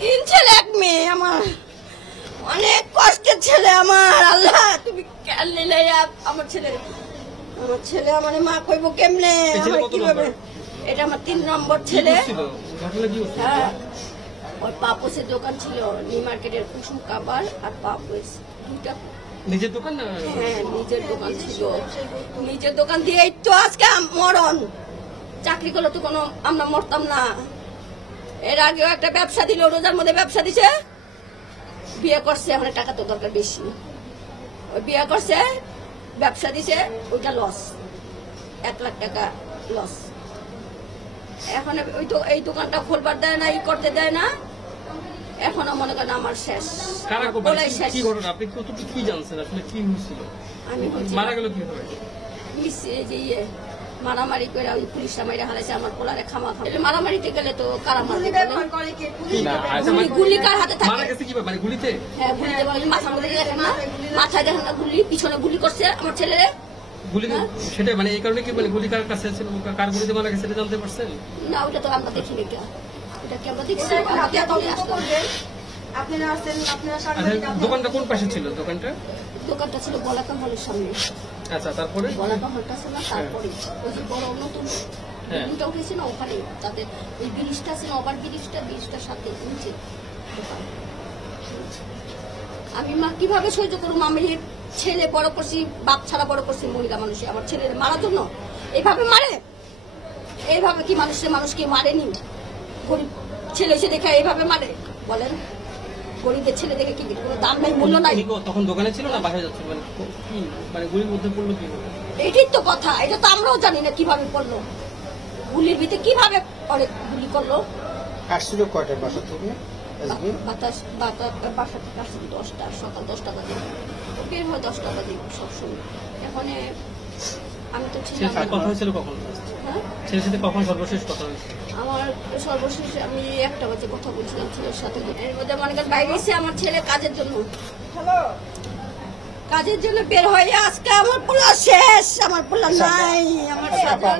তিন ছেলে এক মেয়ে আমার, অনেক কষ্টের ছেলে আমার। আল্লাহ তুমি কেন নিলে আমার ছেলে আমার মা কইব কেমনে, কিভাবে? এটা আমার 3 নম্বর ছেলে। হ্যাঁ, ওর পাপোসের দোকান ছিল, নিউ মার্কেটের কুসুম কাবার আর পাপোস দুইটা। নিজের দোকান? হ্যাঁ, নিজের দোকান ছিল। নিজের দোকান দিয়েই তো আজকে মরণ। চাকরি করলে তো কোনো আমরা মরতাম না। এর আগেও একটা ব্যবসা দিল, রোজার মধ্যে ব্যবসা দিছে, বিয়ে করছে। এখন টাকা তো দরকার বেশি, ওই বিয়ে করছে, ব্যবসা দিছে, ওইটা লস, 1 লাখ টাকা লস। এখন ওই তো এই দোকানটা খোলবার দেয় না, ই করতে দেয় না। এখনো মনে করেন আমার শেষ। আমি মারামারি করে ওই পুলিশটা মাইরা হারাইছে আমার পোলারে খামা খামা। মারামারিতে গেলে তো কারা মারবে? গুলি কার হাতে থাকে? হ্যাঁ, গুলিতে মাথার মধ্যে দেখেন না, মাথায় দেখেন না গুলি, পিছনে গুলি করছে আমার ছেলেরে। সেটা মানে এই কারণে কি মানে গুলি কার কাছে ছিল, কার গুলিতে মারা গেছে জানতে পারছেন? না, ওটা তো আমরা দেখিনি। এটা কি আমরা দেখছি? দোকানটা কোন পাশে ছিল? দোকানটা ছিল বলাকা হলের সামনে। আচ্ছা, তারপরে বলাকা হলটা ছিল না, তারপরে ওই যে বড় নতুন বিল্ডিংটা উঠেছে না, ওখানে তাদের ওই ব্রিজটা ছিল, ওভার ব্রিজটার সাথে নিচে দোকান। আমি মা কিভাবে সহ্য করবো? আমি ছেলে বড় করছি, বাপ ছাড়া বড় করছি, মহিলা মানুষে আমার ছেলের মারার জন্য এইভাবে মারে? এইভাবে কি মানুষকে মারেনি? গরিব ছেলে এসে দেখে এইভাবে মারে? বলেন, গরিবের ছেলে দেখে কি কোনো দাম নাই, মূল্য নাই? তখন দোকানে ছিল না বাইরে যাচ্ছিল, মানে গুলির মধ্যে পড়লো কি? এটাই তো কথা, এটা তো আমরাও জানি না কিভাবে পড়লো, গুলির ভিতরে কিভাবে গুলি করলো। আসছিল কয়টার বাসা থেকে? বাসা থেকে আসছিল 10টা, সকাল 10টা বাজে বের হয়, 10টা বাজে সবসময়। এখন আমি তো কথা হয়েছিল কখন? হ্যাঁ, ছেলের সাথে কখন সর্বশেষ কথা হয়েছে? আমার সর্বশেষ আমি 1টা বাজে কথা বলছিলাম ছেলের সাথে। এর মধ্যে মনে করেন বাইরে এসে আমার ছেলে কাজের জন্য বের হয়ে, আজকে আমার পোলা শেষ, আমার পোলা নাই আমার সাথে।